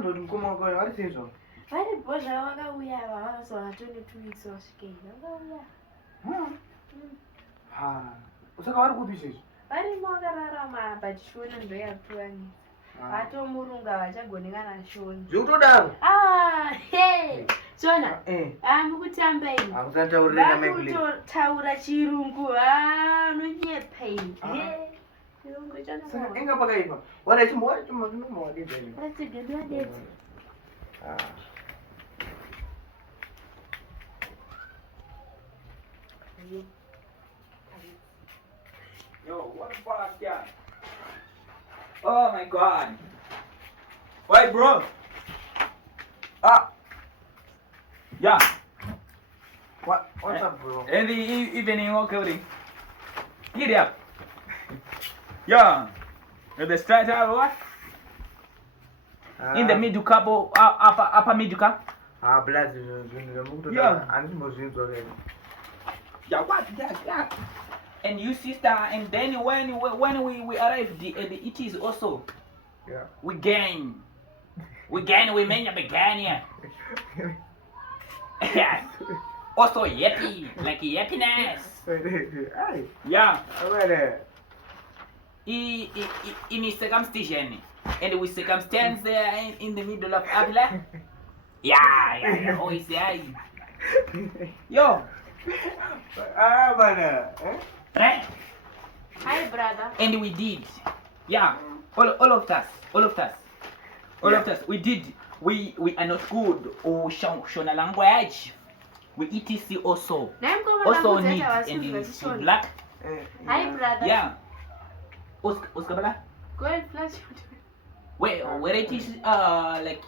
ndoti mukoma kwayo vari sezvo varibhodha vakauya vavakazowana 22 weeks wasvikeyi vakauya saka vari kupi izvezvo varimo vakararama but shona ndoyakuwanisa vatomurunga vachagonekana shona zvekutodaro shona mukutamba ini vakutotaura chirungu unonyepa ini chirungu enga pakaipa wana chimbowachimawadedza ratsigedwadedza Yo, what the fuck, yeah? Oh my god. Wait, bro. Yeah. What's up, bro? In the evening, okay. Get up. Yeah. The starter or what? In the middle couple, upper middle cup. Blood. Yeah. Animals. Yeah, what? Yeah. And you sister, and then when we arrived it is also we gain we many began here. Yes. Also happy, like happiness. Yeah. In his circumcision and with circumstance there in the middle of Abla. Yeah, always yeah. Yo. Right? Hi, brother. And we did. Yeah. All of us. We did. We are not good. Shona language. We ETC also. Also need and it's black. Hi, brother. Yeah. Oscar Bala? Go and flash. Where it is like